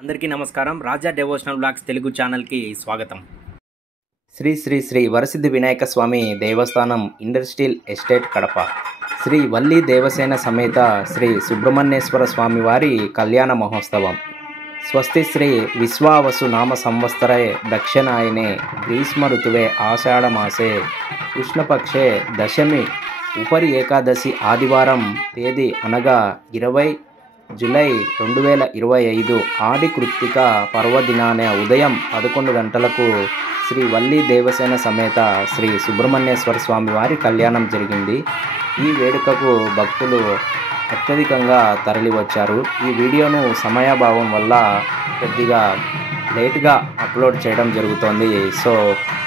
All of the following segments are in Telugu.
అందరికీ నమస్కారం. రాజా డివోషనల్ బ్లాగ్స్ తెలుగు ఛానల్కి స్వాగతం. శ్రీ శ్రీ శ్రీ వరసిద్ధి వినాయక స్వామి దేవస్థానం ఇండస్ట్రియల్ ఎస్టేట్ కడప శ్రీ వల్లి దేవసేన సమేత శ్రీ సుబ్రహ్మణ్యేశ్వర స్వామి వారి కళ్యాణ మహోత్సవం. స్వస్తి శ్రీ విశ్వావసు నామ సంవత్సరే దక్షిణాయనే గ్రీష్మ ఋతువే ఆషాఢమాసే కృష్ణపక్షే దశమి ఉపరి ఏకాదశి ఆదివారం తేదీ అనగా 20 జూలై 2025 ఆది కృత్తిక పర్వదినాన ఉదయం 11 గంటలకు శ్రీ వల్లి దేవసేన సమేత శ్రీ సుబ్రహ్మణ్యేశ్వర స్వామి వారి కళ్యాణం జరిగింది. ఈ వేడుకకు భక్తులు అత్యధికంగా తరలివచ్చారు. ఈ వీడియోను సమయాభావం వల్ల కొద్దిగా లేట్గా అప్లోడ్ చేయడం జరుగుతోంది. సో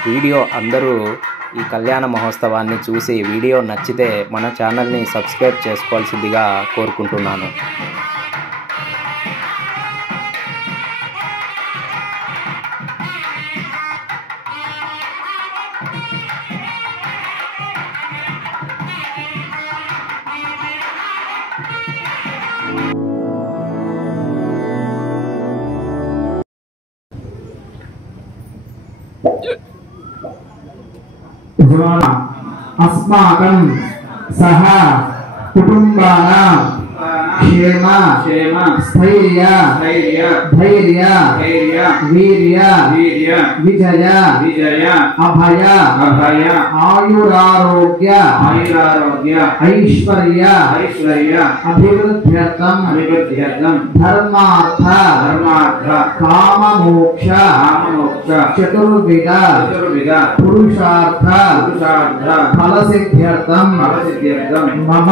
వీడియో అందరూ ఈ కళ్యాణ మహోత్సవాన్ని చూసి వీడియో నచ్చితే మన ఛానల్ని సబ్స్క్రైబ్ చేసుకోవాల్సిందిగా కోరుకుంటున్నాను. अस्माकं सह कुटुंबानां क्षेम स्थैर्य धैर्य वीर्य विजय अभय आयुरारोग्य ऐश्वर्य अभिवृद्ध्यर्थं धर्मार्थ काम मोक्ष चतुर्विध पुरुषार्थ फलसिद्ध्यर्थं मम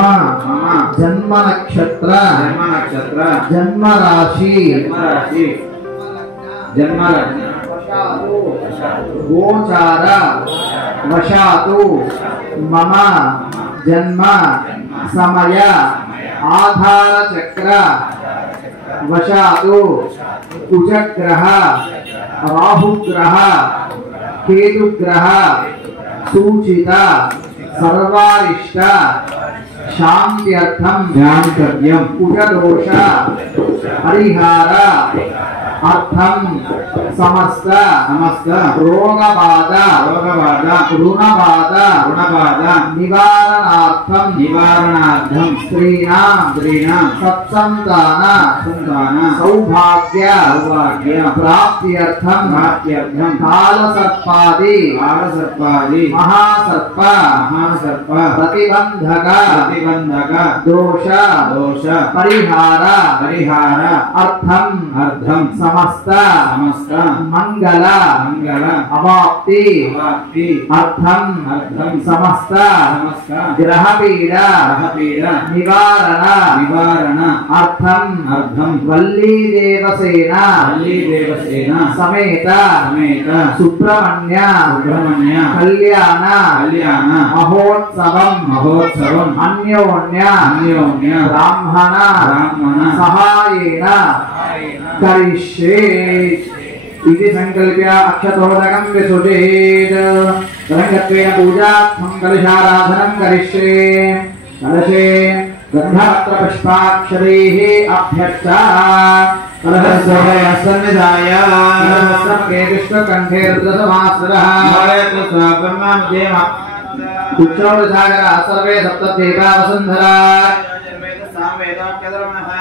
जन्म नक्षत्र जन्म राशि गोचार वशातु मम जन्म समय आधार चक्र वशातु कुजग्रह राहुग्रह केतुग्रह सूचित सर्वारिष्ट शांत्यर्थं ज्ञानकर्यं कुजदोष परिहार अर्थं समस्त रोगबाधा ऋणबाधा निवारणार्थं स्त्रीणां सत्संतान सौभाग्य प्राप्त्यर्थं कालसर्पादि महासर्प प्रतिबंधक दोष परिहार अर्थं समस्त मंगल अवाप्ति अर्थं समस्त ग्रह पीड़ा निवारण अर्थं वल्ली देवसेना समेत सुब्रह्मण्य कल्याण महोत्सवं अन्योन्य ब्राह्मण सहायेन करिष्ये इति संकल्प्य अक्षतोदकं विसृजेत् रंगत्वेन पूजार्थं कलशाराधनं करिष्ये कलशे गन्धपत्र पुष्पाक्षरैः अभ्यर्च कलशसन्निधाय कृष्णकण्ठे रुद्रसमाश्रयः कुक्षौरसागर सर्वे सप्तदेवा वसुन्धरा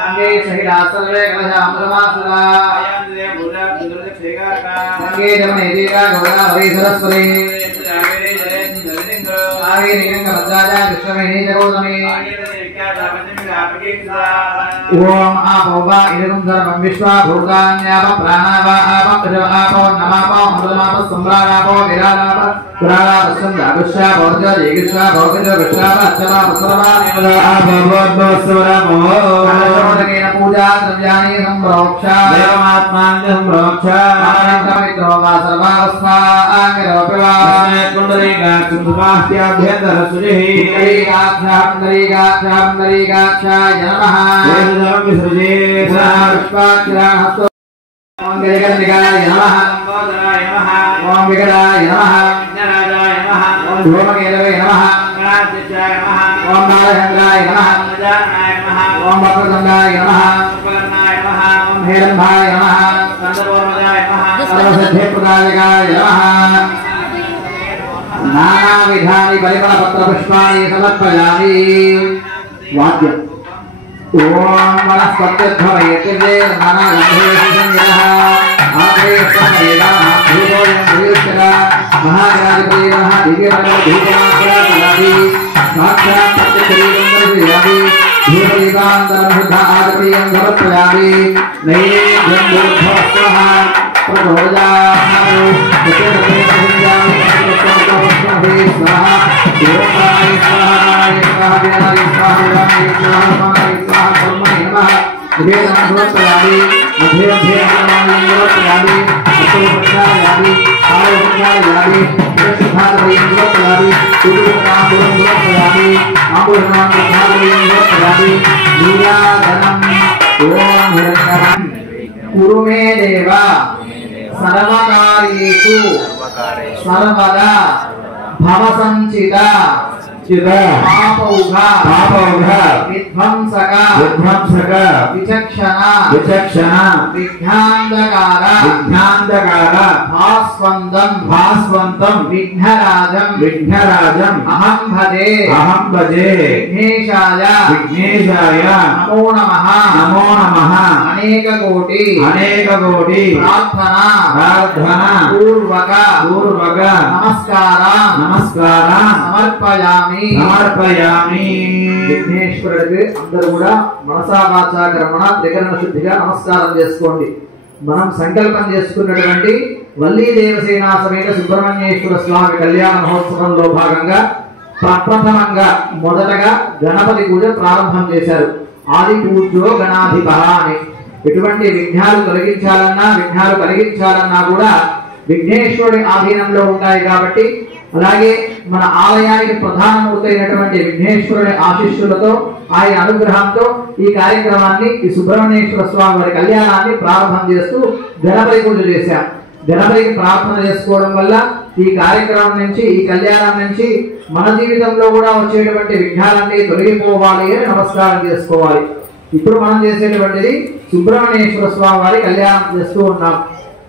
अंगे सहिता सर्वे कलशामृतमासुरा अंगे जमने देवा गौरा हरि सरस्वती आगे निरंग भद्राजा कृष्णवेणी जगोदमी ओम आपो वा इदं सर्वं विश्वा भूतान्याप प्राणावा आपो नमापो अमृतमाप सम्राणापो विरालाप पुरालाप संधागुष्या भोज येगिष्या भोज गुष्या अच्चमा सर्वा भगवद्वत्सवरामो कलशोदकेन पूजा द्रव्याणि संप्रोक्ष देवमात्मान् संप्रोक्ष आनन्दमित्रो वा सर्वास्मा आंगरोपिवा कुण्डलीका कुंभपाह्याभ्यन्तरसुजिः कुण्डलीकाक्षाय नमः वेदं विसृजेत् पुष्पाक्षराहस्तो ओम गणगणाय नमः ओम विकटाय नमः ओम धूमकेतवे नमः ओम बालचन्द्राय नमः ओम वक्रतुण्डाय नमः हेरंभाय नमः चंद्रपूर्णजाय नमः सर्वसिद्धिप्रदायकाय नमः नानाविधानि परिमलपत्रपुष्पाणि समर्पयामि वाद्यम् ॐ वनस्पत्यध्वमयते नमः महाराजदेवः दिव्यमनोधूपमात्रापयामि साक्षात् प्रत्यक्षरीरं धूपदीपान्तरमृद्धागतियं समर्पयामि नैवेद्यं दूर्ध्वस्वः प्रभोजामि स्वाहा देवाय स्वाहाय स्वाहाय स्वाहाय स्वाहाय स्वाहा नमः निवेदनं समर्पयामि मध्ये मध्ये समर्पयामि अस्तोपचारामि आरोपचारामि प्रसिद्धादवयं समर्पयामि तुलुकाम्बुलं समर्पयामि आम्बुलं समर्पयामि नीराजनम् ॐ निरन्तरं कुरु मे देव सर्वकार्येषु सर्वदा भवसञ्चित पापौघ विध्वंसक विचक्षण विघ्नांधकार भास्वंतं विघ्नराजं अहं भजे विघ्नेशाय नमो नमः अनेक कोटि प्रार्थना पूर्वक नमस्कार సమర్పయామి విఘ్నేశ్వరుడికి అందరూ కూడా మనసా వాచా కర్మణ త్రికరణ శుద్ధిగా నమస్కారం చేసుకోండి. మనం సంకల్పం చేసుకున్నటువంటి వల్లీ దేవసేన సమేత సుబ్రహ్మణ్యేశ్వర స్వామి కళ్యాణ మహోత్సవంలో భాగంగా ప్రప్రథమంగా మొదటగా గణపతి పూజ ప్రారంభం చేశారు. ఆది పూజ్యో గణాధిపః అని. ఎటువంటి విఘ్నాలు కలిగించాలన్నా కూడా విఘ్నేశ్వరుడి ఆధీనంలో ఉంటాయి కాబట్టి, అలాగే మన ఆలయానికి ప్రధానమూర్తి అయినటువంటి విఘ్నేశ్వరుని ఆశీస్సులతో ఆయన అనుగ్రహంతో ఈ కార్యక్రమాన్ని ఈ సుబ్రహ్మణ్యేశ్వర స్వామి వారి కళ్యాణాన్ని ప్రారంభం చేస్తూ గణపతి పూజ చేశాం. గణపతికి ప్రార్థన చేసుకోవడం వల్ల ఈ కార్యక్రమం నుంచి ఈ కళ్యాణం నుంచి మన జీవితంలో కూడా వచ్చేటువంటి విఘ్నాలన్నీ తొలగిపోవాలి అని నమస్కారం చేసుకోవాలి. ఇప్పుడు మనం చేసేటువంటిది సుబ్రహ్మణ్యేశ్వర స్వామి వారి కళ్యాణం చేస్తూ ఉన్నాం.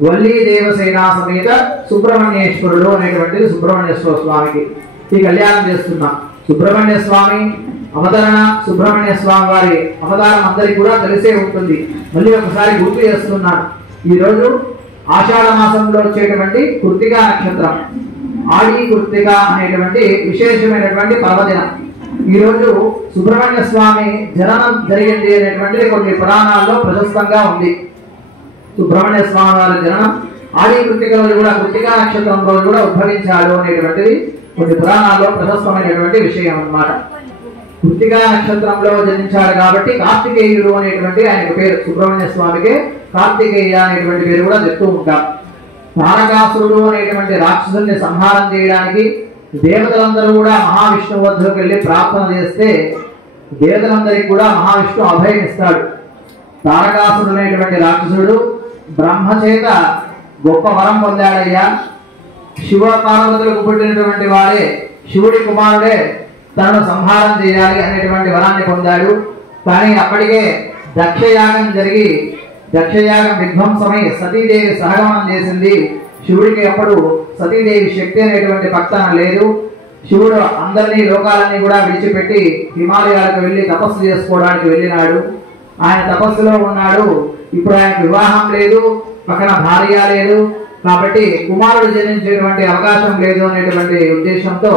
వల్లీ దేవసేన సమేత సుబ్రహ్మణ్యేశ్వరుడు అనేటువంటిది సుబ్రహ్మణ్యేశ్వర స్వామికి ఈ కళ్యాణం చేస్తున్నాం. సుబ్రహ్మణ్య స్వామి అవతరణ, సుబ్రహ్మణ్య స్వామి వారి అవతారం అందరికీ కూడా తెలిసే ఉంటుంది. మళ్ళీ ఒకసారి గుర్తు చేస్తున్నాను. ఈరోజు ఆషాఢ మాసంలో వచ్చేటువంటి కృత్తికా నక్షత్రం, ఆడి కృత్తిక అనేటువంటి విశేషమైనటువంటి పర్వదినం. ఈరోజు సుబ్రహ్మణ్య స్వామి జననం జరిగింది అనేటువంటిది కొన్ని పురాణాల్లో ప్రశస్తంగా ఉంది. సుబ్రహ్మణ్య స్వామి వారి జననం ఆది కృత్తిక రోజు కూడా, కృత్తికా నక్షత్రం రోజు కూడా ఉద్భవించాడు అనేటువంటిది కొన్ని పురాణాల్లో ప్రశస్తమైనటువంటి విషయం అన్నమాట. కృత్తికా నక్షత్రంలో జన్మించాడు కాబట్టి కార్తికేయుడు అనేటువంటి ఆయనకు పేరు. సుబ్రహ్మణ్య స్వామికి కార్తికేయ అనేటువంటి పేరు కూడా చెప్తూ ఉంటాం. తారకాసురుడు అనేటువంటి రాక్షసుని సంహారం చేయడానికి దేవతలందరూ కూడా మహావిష్ణువు వద్దకు వెళ్ళి ప్రార్థన చేస్తే దేవతలందరికీ కూడా మహావిష్ణువు అభయం ఇస్తాడు. తారకాసురుడు అనేటువంటి రాక్షసుడు బ్రహ్మచేత గొప్ప వరం పొందాడయ్యా. శివ పార్వతులకు పుట్టినటువంటి వాడే, శివుడి కుమారుడే తనను సంహారం చేయాలి అనేటువంటి వరాన్ని పొందాడు. కానీ అప్పటికే దక్షయాగం జరిగి దక్షయాగం విధ్వంసమై సతీదేవి సహగమనం చేసింది. శివుడికి అప్పుడు సతీదేవి శక్తి అనేటువంటి పక్కన లేదు. శివుడు అందరినీ లోకాలన్నీ కూడా విడిచిపెట్టి హిమాలయాలకు వెళ్ళి తపస్సు చేసుకోవడానికి వెళ్ళినాడు. ఆయన తపస్సులో ఉన్నాడు. ఇప్పుడు ఆయనకు వివాహం లేదు, పక్కన భార్య లేదు, కాబట్టి కుమారుడు జన్మించేటువంటి అవకాశం లేదు అనేటువంటి ఉద్దేశంతో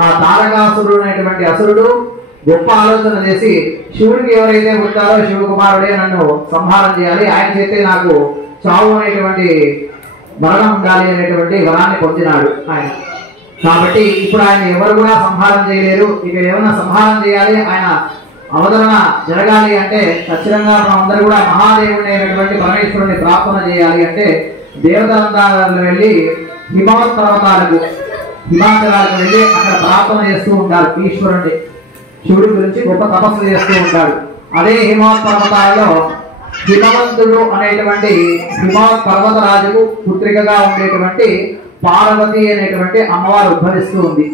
ఆ తారకాసురుడు అనేటువంటి అసురుడు గొప్ప ఆలోచన చేసి శివుడికి ఎవరైతే పుట్టారో శివ కుమారుడే నన్ను సంహారం చేయాలి, ఆయన చేతే నాకు చావు అనేటువంటి మరణం ఉండాలి అనేటువంటి వరాన్ని పొందినాడు ఆయన. కాబట్టి ఇప్పుడు ఆయన ఎవరు కూడా సంహారం చేయలేరు. ఇక ఏమైనా సంహారం చేయాలి, ఆయన అవతరణ జరగాలి అంటే ఖచ్చితంగా మనం అందరూ కూడా మహాదేవుని అయినటువంటి పరమేశ్వరుని ప్రార్థన చేయాలి. అంటే దేవతలందరూ వెళ్ళి హిమాచలాలకు వెళ్ళి అక్కడ ప్రార్థన చేస్తూ ఉంటారు. ఈశ్వరుని శివుడి గురించి గొప్ప తపస్సు చేస్తూ ఉంటాడు. అదే హిమావత్ పర్వతాలలో హిమవంతుడు అనేటువంటి హిమావత్ పర్వతరాజుకు పుత్రికగా ఉండేటువంటి పార్వతి అనేటువంటి అమ్మవారు ఉద్భవిస్తూ ఉంది.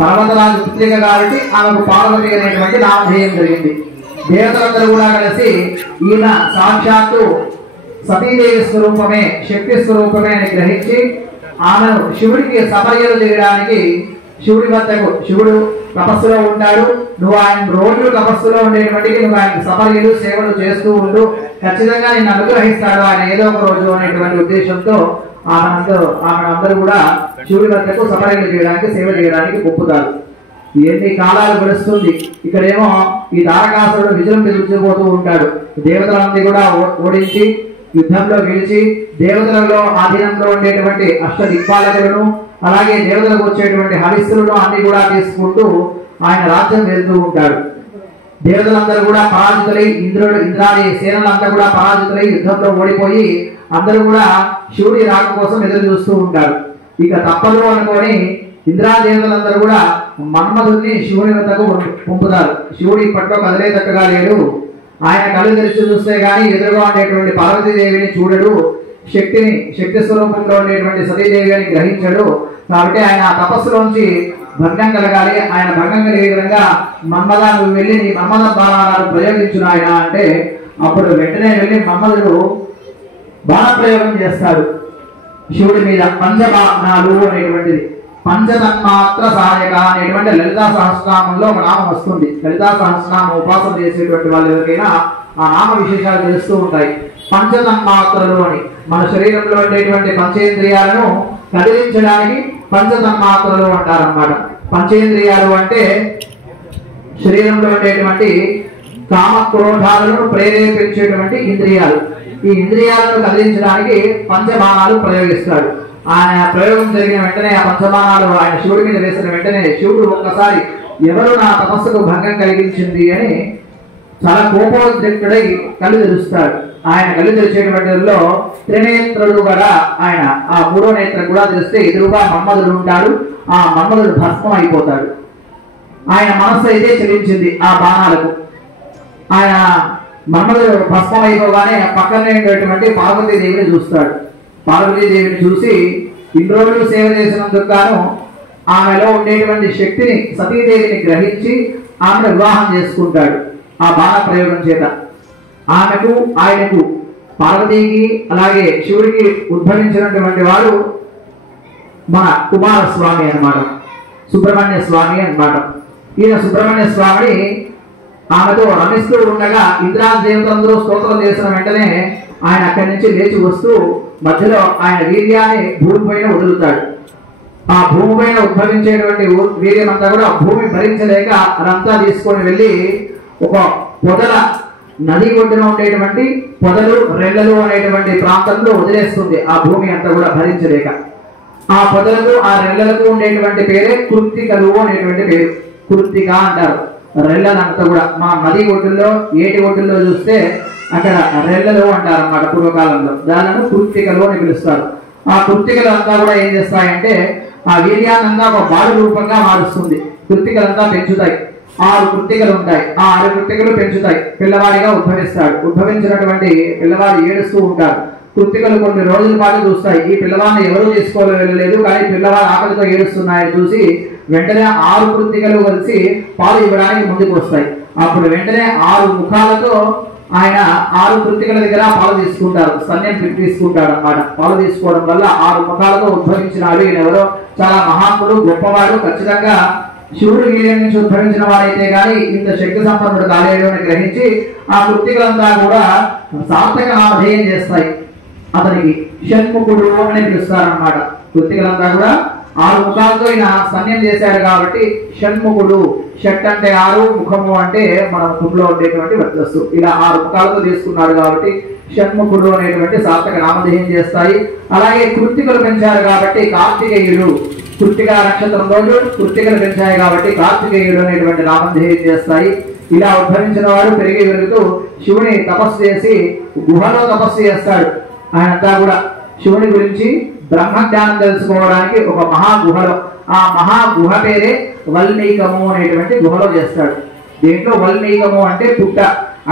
పర్వతరాజు పుత్రిక కాబట్టి ఆమెకు పార్వతి అనేటువంటి నామధేయం జరిగింది. దేవతలందరూ కూడా కలిసి ఈయన సాక్షాత్తు సతీదేవి స్వరూపమే, శక్తి స్వరూపమే అని గ్రహించి ఆమెను శివుడికి సపర్యలు చేయడానికి శివుడి వద్దకు, శివుడు తపస్సులో ఉంటాడు, నువ్వు ఆయన రోజు తపస్సులో ఉండేటువంటికి నువ్వు ఆయన సపర్యలు సేవలు చేస్తూ ఉండు, ఖచ్చితంగా నిన్ను అనుగ్రహిస్తాడు ఆయన ఏదో ఒక రోజు అనేటువంటి ఉద్దేశంతో ఆమెనందరూ కూడా శివుడి వద్దకు సపర్యలు చేయడానికి, సేవ చేయడానికి పంపుతారు. ఎన్ని కాలాలు గడుస్తుంది. ఇక్కడేమో ఈ తారకాసురుడు విజృంభించిపోతూ ఉంటాడు. దేవతలందరినీ కూడా ఓడించి యుద్ధంలో గెలిచి దేవతలలో ఆధీనంలో ఉండేటువంటి అష్ట దిక్పాలకులను అలాగే దేవతలకు వచ్చేటువంటి హవిస్సులను అన్ని కూడా తీసుకుంటూ ఆయన రాజ్యం వెళ్తూ ఉంటాడు. దేవతలందరూ కూడా పరాజితులై, ఇంద్రాది సేనలంతా కూడా పరాజితులై యుద్ధంలో ఓడిపోయి అందరూ కూడా శివుడి రాక కోసం ఎదురు చూస్తూ ఉంటారు. ఇక తప్పదు అనుకొని ఇంద్రాదేవతలందరూ కూడా మన్మధుడిని శివుని వద్దకు పంపుతారు. శివుడు ఇప్పట్లో కదిలేటట్టుగా లేడు, ఆయన కళ్ళు తెరిచి చూస్తే గానీ ఎదురుగా ఉండేటువంటి పార్వతీదేవిని చూడడు, శక్తి స్వరూపంలో ఉండేటువంటి సతీదేవి అని గ్రహించడు. కాబట్టి ఆయన తపస్సులోంచి భంగం కలగాలి, ఆయన భంగం కలిగే విధంగా మన్మథ నువ్వు వెళ్ళి నీ మన్మథ బాణాలను ప్రయోగించును ఆయన అంటే, అప్పుడు వెంటనే వెళ్ళి మన్మధుడు బాణప్రయోగం చేస్తాడు శివుడి మీద. పంచబాణాలు అనేటువంటిది పంచతన్మాత్ర సహాయక అనేటువంటి లలితా సహస్రనామంలో ఒక నామం వస్తుంది. లలితా సహస్రనామం ఉపాసన చేసేటువంటి వాళ్ళు ఎవరికైనా ఆ నామ విశేషాలు తెలుస్తూ ఉంటాయి. పంచతన్మాత్రలు అని మన శరీరంలో ఉండేటువంటి పంచేంద్రియాలను కదిలించడానికి పంచతన్మాత్రలు అంటారన్నమాట. పంచేంద్రియాలు అంటే శరీరంలో ఉండేటువంటి కామ క్రోధాలను ప్రేరేపించేటువంటి ఇంద్రియాలు. ఈ ఇంద్రియాలను కదిలించడానికి పంచబాణాలు ప్రయోగిస్తాడు. ఆయన ప్రయోగం జరిగిన వెంటనే ఆ పంచబాణాలు ఆయన శివుడి మీద వేసిన వెంటనే శివుడు ఒక్కసారి ఎవరు నా తపస్సుకు భంగం కలిగించింది అని చాలా కోపోద్రిక్తుడై కళ్ళు తెరుస్తాడు. ఆయన కళ్ళు తెరిచేటువంటిలో త్రినేత్రుడు కూడా ఆయన ఆ మూడో నేత్రం కూడా తెలిస్తే ఎదురుగా మన్మధుడు ఉంటాడు. ఆ మన్మధుడు భస్మం అయిపోతాడు. ఆయన మనస్సు అయితే చెలించింది ఆ బాణాలకు. ఆయన మన్మధుడు భస్మం అయిపోగానే పక్కనే ఉండేటువంటి పార్వతీదేవిని చూస్తాడు. పార్వతీదేవిని చూసి ఇన్ని రోజులు సేవ చేసినందుకు గాను ఆమెలో ఉండేటువంటి శక్తిని సతీదేవిని గ్రహించి ఆమెను వివాహం చేసుకుంటాడు ఆ బాణ ప్రయోగం చేత. ఆమెకు ఆయనకు పార్వతీకి అలాగే శివుడికి ఉద్భవించినటువంటి వాడు మన కుమారస్వామి అన్నమాట, సుబ్రహ్మణ్య స్వామి అన్నమాట. ఈయన సుబ్రహ్మణ్య స్వామిని ఆమెతో రమిస్తూ ఉండగా ఇంద్రాదేవతలందరూ స్తోత్రం చేసిన వెంటనే ఆయన అక్కడి నుంచి లేచి వస్తూ మధ్యలో ఆయన వీర్యాన్ని భూమి పైన వదులుతాడు. ఆ భూమి పైన ఉద్భవించేటువంటి వీర్యం అంతా కూడా భూమి భరించలేక అదంతా తీసుకొని వెళ్ళి ఒక పొదల నది ఒడ్డున ఉండేటువంటి పొదలు రెల్లలు అనేటువంటి ప్రాంతంలో వదిలేస్తుంది. ఆ భూమి అంతా కూడా భరించలేక ఆ పొదలకు ఆ రెల్లలకు ఉండేటువంటి పేరే కృత్తికలు అనేటువంటి పేరు. కృత్తిక అంటారు రెల్లలంతా కూడా. మా నది ఒడ్డుల్లో ఏటి ఒడ్డుల్లో చూస్తే అక్కడ రెల్లలు అంటారు అన్నమాట పూర్వకాలంలో. దానిని కృత్తికలు అని పిలుస్తారు. ఆ కృత్తికలు అంతా కూడా ఏం చేస్తాయంటే ఆ వీర్యాన్నంతా ఒక బాడు రూపంగా మారుస్తుంది. కృత్తికలంతా పెంచుతాయి. 6 కృత్తికలు ఉంటాయి. ఆ 6 కృత్తికలు పెంచుతాయి. పిల్లవాడిగా ఉద్భవిస్తాడు. ఉద్భవించినటువంటి పిల్లవాడు ఏడుస్తూ ఉంటాడు. కృత్తికలు కొన్ని రోజుల పాటు చూస్తాయి. ఈ పిల్లవాడిని ఎవరూ తీసుకోలేదు, కానీ పిల్లవాడు ఆకలితో ఏడుస్తున్నాయని చూసి వెంటనే 6 కృత్తికలు కలిసి పాలు ఇవ్వడానికి ముందుకు వస్తాయి. అప్పుడు వెంటనే 6 ముఖాలతో ఆయన 6 కృత్తికల దగ్గర పాలు తీసుకుంటారు. స్తన్యం తీసుకుంటాడు అన్నమాట. పాలు తీసుకోవడం వల్ల 6 ముఖాలతో ఉద్భవించినాడు. ఈయన ఎవరో చాలా మహాత్ముడు, గొప్పవాడు, ఖచ్చితంగా శివుడు వీర్యం నుంచి ఉద్భవించిన వాడైతే గాని ఇంత శక్తి సంపన్నుడు కాలేడు అని గ్రహించి ఆ కృత్తికలంతా కూడా సార్థక నామధేయం చేస్తాయి. అతనికి షణ్ముఖుడు అని పిలుస్తారన్నమాట. కృత్తికలంతా కూడా 6 ముఖాలతో ఈయన స్తన్యం చేశాడు కాబట్టి షణ్ముఖుడు. షట్ అంటే 6, ముఖము అంటే మన ముఖంలో ఉండేటువంటి వర్చస్సు. ఇలా 6 ముఖాలతో తీసుకున్నాడు కాబట్టి షణ్ముఖుడు అనేటువంటి సార్థక నామధేయం చేస్తాయి. అలాగే కృత్తికలు పెంచారు కాబట్టి కార్తికేయుడు. కృత్తిక నక్షత్రం రోజు కృత్తికలు పెంచాయి కాబట్టి కార్తికేయుడు అనేటువంటి నామధేయం చేస్తాయి. ఇలా ఉద్భవించిన వాడు పెరిగి వెలుగుతూ శివుని తపస్సు చేసి గుహలో తపస్సు చేస్తాడు. ఆయనంతా కూడా శివుని గురించి బ్రహ్మజ్ఞానం తెలుసుకోవడానికి ఒక మహాగుహలో, ఆ మహాగుహ పేరే వల్మీకము అనేటువంటి గుహలో చేస్తాడు. దీంట్లో వల్మీకము అంటే పుట్ట.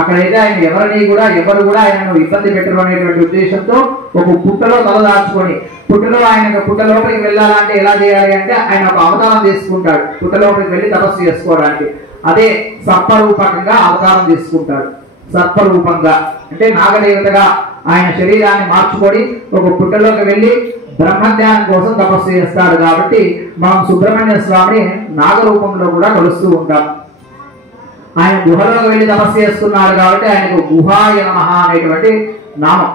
అక్కడైతే ఆయన ఎవరు కూడా ఆయనను ఇబ్బంది పెట్టరు అనేటువంటి ఉద్దేశంతో ఒక పుట్టలో తలదాచుకొని పుట్ట లోపలికి వెళ్ళాలంటే ఎలా చేయాలి అంటే ఆయన ఒక అవతారం తీసుకుంటాడు. పుట్ట లోపలికి వెళ్ళి తపస్సు చేసుకోవడానికి. అదే సర్పరూపకంగా అవతారం తీసుకుంటాడు. సర్పరూపంగా అంటే నాగదేవతగా ఆయన శరీరాన్ని మార్చుకొని ఒక పుట్టలోకి వెళ్ళి బ్రహ్మజ్ఞానం కోసం తపస్సు చేస్తాడు. కాబట్టి మనం సుబ్రహ్మణ్య స్వామిని నాగరూపంలో కూడా కొలుస్తూ ఉంటాం. ఆయన గుహలోకి వెళ్ళి తపస్సు చేస్తున్నాడు కాబట్టి ఆయనకు గుహాయ నమః అనేటువంటి నామం.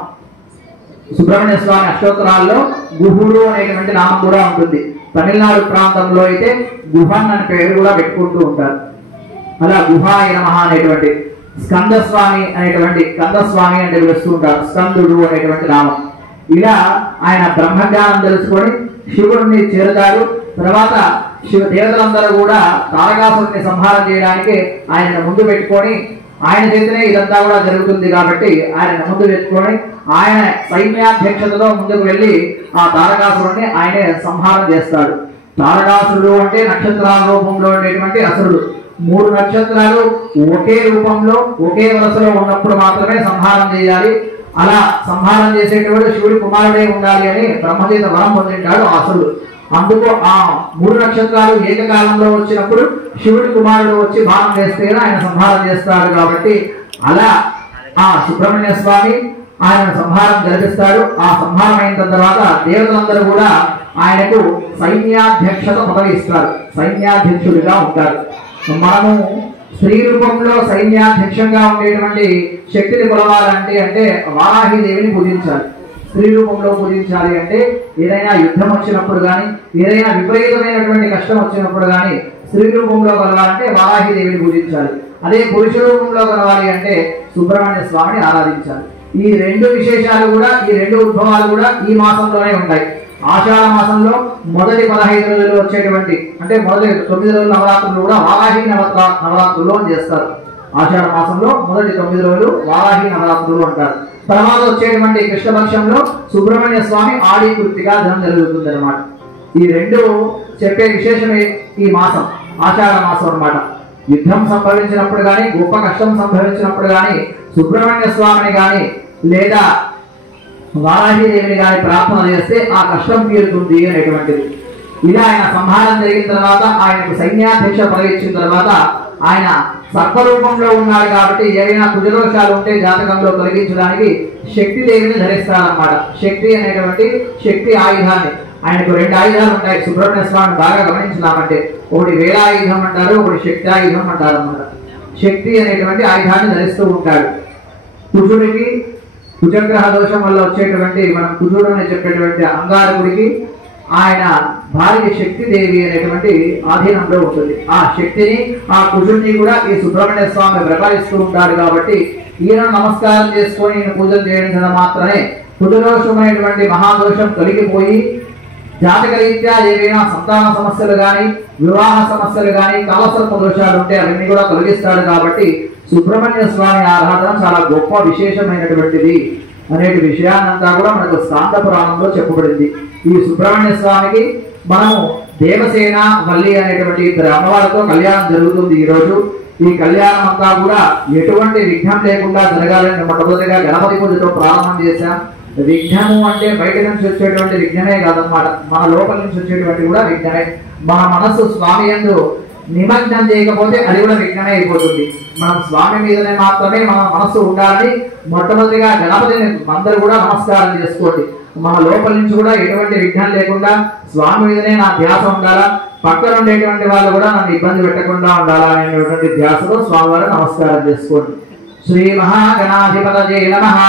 సుబ్రహ్మణ్య స్వామి అష్టోత్తరాల్లో గుహుడు అనేటువంటి నామం కూడా ఉంటుంది. తమిళనాడు ప్రాంతంలో అయితే గుహన్ అనే పేరు కూడా పెట్టుకుంటూ ఉంటారు. అలా గుహాయ నమః అనేటువంటి స్కందస్వామి అనేటువంటి కందస్వామి అంటే పిలుస్తూ ఉంటారు. స్కందుడు అనేటువంటి నామం. ఇలా ఆయన బ్రహ్మజ్ఞానం తెలుసుకొని శివుడిని చేరుతాడు. తర్వాత శివ దేవతలందరూ కూడా తారకాసురుడిని సంహారం చేయడానికి ఆయన ముందు పెట్టుకొని ఆయన చేతనే ఇదంతా కూడా జరుగుతుంది కాబట్టి ఆయన ముందు పెట్టుకొని ఆయన సైన్యాధ్యక్షతలో ముందుకు వెళ్ళి ఆ తారకాసురుడిని ఆయనే సంహారం చేస్తాడు. తారకాసురుడు అంటే నక్షత్రాల రూపంలో ఉండేటువంటి అసురుడు. 3 నక్షత్రాలు ఒకే రూపంలో ఒకే వరుసలో ఉన్నప్పుడు మాత్రమే సంహారం చేయాలి. అలా సంహారం చేసేటువంటి శివుడి కుమారుడే ఉండాలి అని బ్రహ్మచేత వరం పొందింటాడు అసురుడు. అందుకు ఆ 3 నక్షత్రాలు ఏకకాలంలో వచ్చినప్పుడు శివుడి కుమారుడు వచ్చి బాణం వేస్తే ఆయన సంహారం చేస్తాడు. కాబట్టి అలా ఆ సుబ్రహ్మణ్య స్వామి ఆయన సంహారం జరిపిస్తాడు. ఆ సంహారం అయిన తర్వాత దేవతలందరూ కూడా ఆయనకు సైన్యాధ్యక్షత పదవి ఇస్తారు. సైన్యాధ్యక్షుడిగా ఉంటారు. మనము స్త్రీ రూపంలో సైన్యాధ్యక్షంగా ఉండేటువంటి శక్తిని కొలవాలంటే అంటే వారాహిదేవిని పూజించాలి. స్త్రీ రూపంలో పూజించాలి అంటే ఏదైనా యుద్ధం వచ్చినప్పుడు కానీ ఏదైనా విపరీతమైనటువంటి కష్టం వచ్చినప్పుడు కానీ స్త్రీ రూపంలో కొలవాలంటే వారాహిదేవిని పూజించాలి. అదే పురుష రూపంలో కొలవాలి అంటే సుబ్రహ్మణ్య స్వామిని ఆరాధించాలి. ఈ 2 విశేషాలు కూడా ఈ 2 ఉద్భవాలు కూడా ఈ మాసంలోనే ఉంటాయి. ఆషాఢ మాసంలో మొదటి 15 రోజులు వచ్చేటువంటి అంటే మొదటి 9 రోజుల నవరాత్రులు కూడా వారాహి నవరాత్రులు అని చేస్తారు. ఆషాఢ మాసంలో మొదటి 9 రోజులు వారాహి నవరాత్రులు అంటారు. తర్వాత వచ్చేటువంటి కృష్ణపక్షంలో సుబ్రహ్మణ్య స్వామి ఆడి కృతిగా జరుగుతుంది అనమాట. ఈ 2 చెప్పే విశేషమే ఈ మాసం ఆషాఢ మాసం అన్నమాట. యుద్ధం సంభవించినప్పుడు కానీ గొప్ప కష్టం సంభవించినప్పుడు కానీ సుబ్రహ్మణ్య స్వామిని కానీ లేదా వారాహిదేవిని కానీ ప్రార్థన చేస్తే ఆ కష్టం తీరుతుంది అనేటువంటిది. ఇలా ఆయన సంహారం జరిగిన తర్వాత ఆయనకు సైన్యాధ్యక్ష పదవి ఇచ్చిన తర్వాత ఆయన సర్పరూపంలో ఉన్నాడు కాబట్టి ఏవైనా కుజదోషాలు ఉంటే జాతకంలో తొలగించడానికి శక్తిదేవిని ధరిస్తారన్నమాట. శక్తి అనేటువంటి శక్తి ఆయుధాన్ని ఆయనకు 2 ఆయుధాలు ఉంటాయి. సుబ్రహ్మణ్య స్వామిని బాగా గమనించినామంటే ఒకటి వేలాయుధం అంటారు, ఒకటి శక్తి ఆయుధం అంటారు అన్నమాట. శక్తి అనేటువంటి ఆయుధాన్ని ధరిస్తూ ఉంటాడు. కుజుడికి కుజగ్రహ దోషం వల్ల వచ్చేటువంటి మనం కుజుడు అని చెప్పేటువంటి అంగారకుడికి ఆయన భార్య శక్తిదేవి అనేటువంటి ఆధీనంలో ఉంటుంది. ఆ శక్తిని ఆ కుజుడిని కూడా ఈ సుబ్రహ్మణ్య స్వామి ప్రకాశిస్తూ ఉంటారు. కాబట్టి ఈయన నమస్కారం చేసుకొని ఈయన పూజలు చేయడం మాత్రమే కుజదోషమైనటువంటి మహాదోషం తొలగిపోయి జాతకరీత్యా ఏవైనా సంతాన సమస్యలు కానీ వివాహ సమస్యలు కానీ కాలసర్ప దోషాలు ఉంటే అవన్నీ కూడా తొలగిస్తాడు. కాబట్టి సుబ్రహ్మణ్య స్వామి ఆరాధన చాలా గొప్ప విశేషమైనటువంటిది అనే విషయాన్నంతా కూడా మనకు స్కాంద పురాణంలో చెప్పబడింది. ఈ సుబ్రహ్మణ్య స్వామికి మనము దేవసేన వల్లి అనేటువంటి 2 అమ్మవారితో కళ్యాణం జరుగుతుంది ఈ రోజు. ఈ కళ్యాణం అంతా కూడా ఎటువంటి విఘ్నం లేకుండా జరగాలని మొట్టమొదటిగా గణపతి పూజతో ప్రారంభం చేశాం. విఘ్నము అంటే బయట నుంచి వచ్చేటువంటి విఘ్నమే కాదన్నమాట, మన లోపల నుంచి వచ్చేటువంటి కూడా విఘ్నమే. మన మనస్సు స్వామి యందు నిమగ్నం చేయకపోతే అది కూడా విఘ్నమే అయిపోతుంది. మనం స్వామి మీదనే మాత్రమే మన మనస్సు ఉండాలని మొట్టమొదటిగా గణపతిని అందరూ కూడా నమస్కారం చేసుకోండి. మన లోపల నుంచి కూడా ఎటువంటి విఘ్నం లేకుండా స్వామి మీదనే నా ధ్యాస ఉండాలా, పక్కన ఉండేటువంటి వాళ్ళు కూడా నన్ను ఇబ్బంది పెట్టకుండా ఉండాలా అనేటువంటి ధ్యాసతో స్వామివారు నమస్కారం చేసుకోండి. శ్రీ మహాగణాధిపతయే నమః.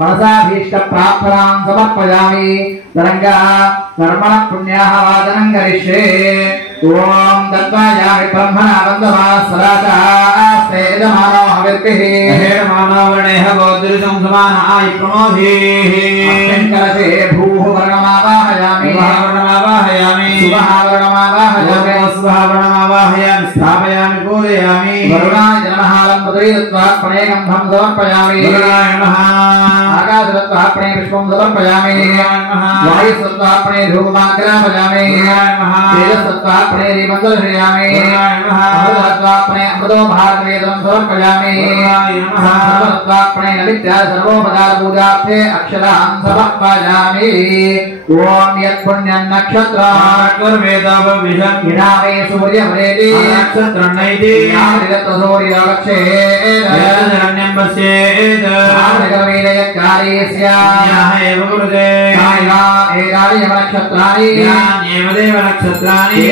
మనసాభీష్ట ప్రార్థనాం సమర్పయామి. తరంగా కర్మణ పుణ్యాః వాదనం కరిష్యే. ఓం దత్వాయామి బ్రహ్మణ వందమా సదాచాస్తే యజమానో హవిర్భిః హేమానో వర్ణేః గోత్రిసం సమానాయ ప్రమోభిః. అస్మిన్కలశే భూః వర్ణమావాహయామి. వర్ణమావాహయామి. శుభః వర్ణమావాహయామి. స్థాపయామి పూజయామి. వరుణాయ నమః. పృథ్వీదత్వాత్మనే గంధం సమర్పయామి. వరుణాయ నమః. ఆకాశదత్వాత్మనే పుష్పం సమర్పయామి. వాయుదత్వాత్మనే ధూపమాగ్రాపయామి. తేజస్తత్వాత్మనే దీపందర్శయామి. అమృతత్వాత్మనే అమృతో భారతవేదం సమర్పయామి. సర్వతత్వాత్మనే నవిద్యా సర్వోపచార పూజార్థే అక్షరాన్ సమర్పయామి. ఓం యత్పుణ్యం నక్షత్రం ఇనామే సూర్యమరేతి नक्षत्रन्नैति शरण्यं पश्येत् एव कुरुते एव नक्षत्राणि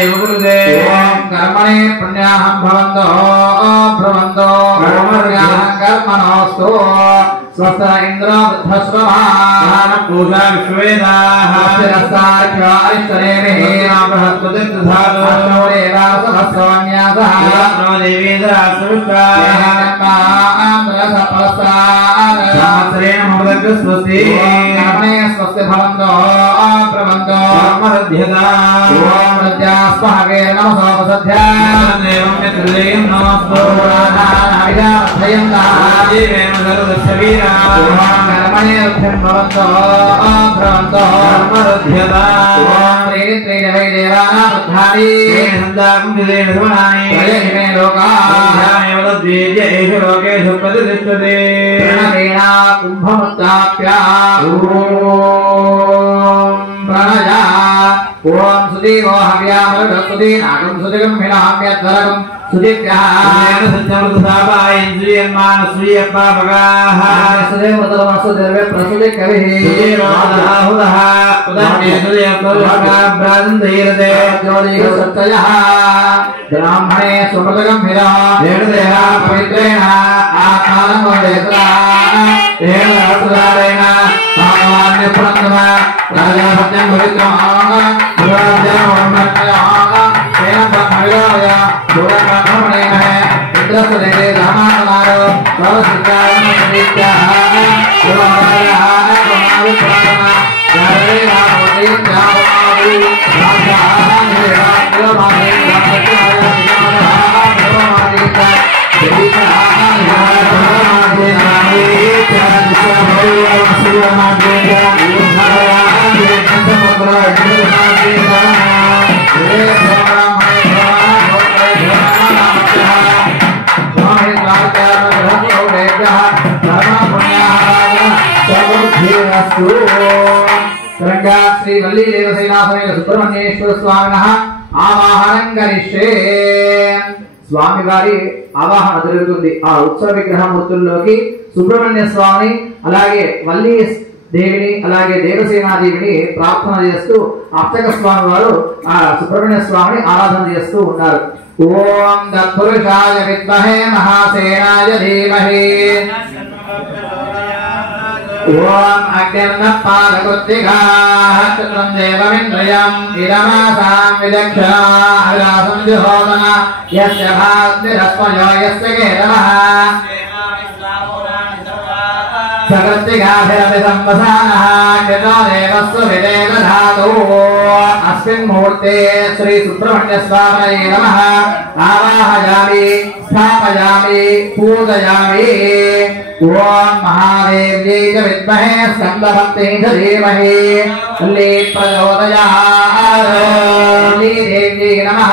एव कुरुते कर्मणे पुण्याहं भवन्तो भ्रवन्तो कर्मणोऽस्तु स्वस्थ इन्द्रो वृद्धस्वः पूजा विश्वेदाः स्वस्ति भवन्तो प्रवन्तो ओम सुदेवो हव्यामृत सुदीनागं सुदिगं हिणाम्यद्धरगं सुदिव्याः सत्यमृतसापाय इंद्रियन्मान श्रीयप्पापगाः सुदेवतलमसु देवे प्रसुदे कविः सुदेवाहुदः उदन्ये सुदेवतलमब्राजन्तैरते ज्योतिः सत्ययः ब्राह्मणे सुमृतगं हिरः देवदेह पवित्रेण आत्मानं वदेतरा तेन असुरारेण सामान्य पुरन्दम राजा सत्यं पवित्रः श्री वल्ली देवसेना समेत सुब्रह्मण्येश्वर स्वामिनः आवाहनं करिष्ये స్వామి వారి ఆవాహన జరుగుతుంది ఆ ఉత్సవ విగ్రహమూర్తుల్లోకి సుబ్రహ్మణ్య స్వామిని అలాగే వల్లి దేవిని అలాగే దేవసేనాదేవిని ప్రార్థన చేస్తూ అర్చక స్వామి వారు ఆ సుబ్రహ్మణ్య స్వామిని ఆరాధన చేస్తూ ఉన్నారు. ఓం తత్పురుషాయ విద్మహే మహాసేనాయ ధీమహి ఓం అగ్నిర్నపాలకృత్తికాః చతురం దేవమింద్రయం ఇదమాసాం విదక్షణాభిలాషం జుహోదన యస్య భాగ్నిరస్మయో యస్య కేతవః సకృత్తికాభిరపి సంవసానః యతో దేవస్సు విదేవధాతు అస్మిన్ ముహూర్తే శ్రీ సుబ్రహ్మణ్య స్వామినే నమః ఆవాహయామి స్థాపయామి పూజయామి. ఓం మహాదేవ్యై చ విద్మహే స్కందభక్త్యై చ ధీమహి వల్లీ ప్రచోదయాత్. వల్లీ దేవ్యై నమః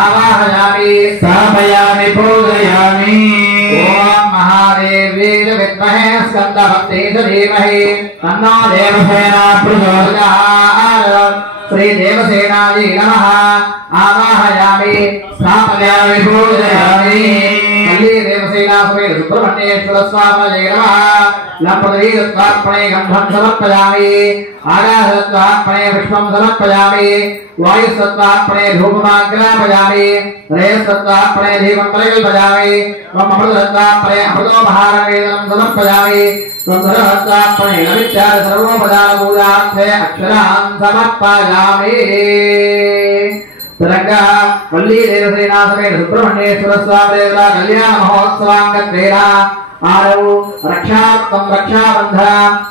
ఆవాహయామి స్థాపయామి పూజయామి. ఓం మహాదేవ్యై చ విద్మహే స్కందభక్త్యై చ ధీమహి తన్నో దేవసేనా ప్రచోదయాత్. శ్రీ దేవసేనాయై నమః ఆవాహయామి స్థాపయామి పూజయామి. వల్లీ దేవసేనా సమేత సుబ్రహ్మణ్యేశ్వర స్వామినే నమః. లంపదీత్వార్పణే గంధం సమర్పయామి. ఆగాధత్వార్పణే పుష్పం సమర్పయామి. వాయుస్తత్వార్పణే ధూపమాగ్రాపయామి. రేయస్తత్వార్పణే దీపం పరికల్పయామి. అమృతత్వార్పణే అమృతోపహారవేదనం సమర్పయామి. సంసర్వత్వార్పణే నవిత్యాద సర్వోపదాన పూజార్థే అక్షరాన్ సమర్పయామి. తరంగా వల్లీ దేవసేనా సమేత సుబ్రహ్మణ్యేశ్వర స్వామి దేవత కళ్యాణ మహోత్సవాంగత్వేన ఆరౌ రక్షాత్వం రక్షాబంధ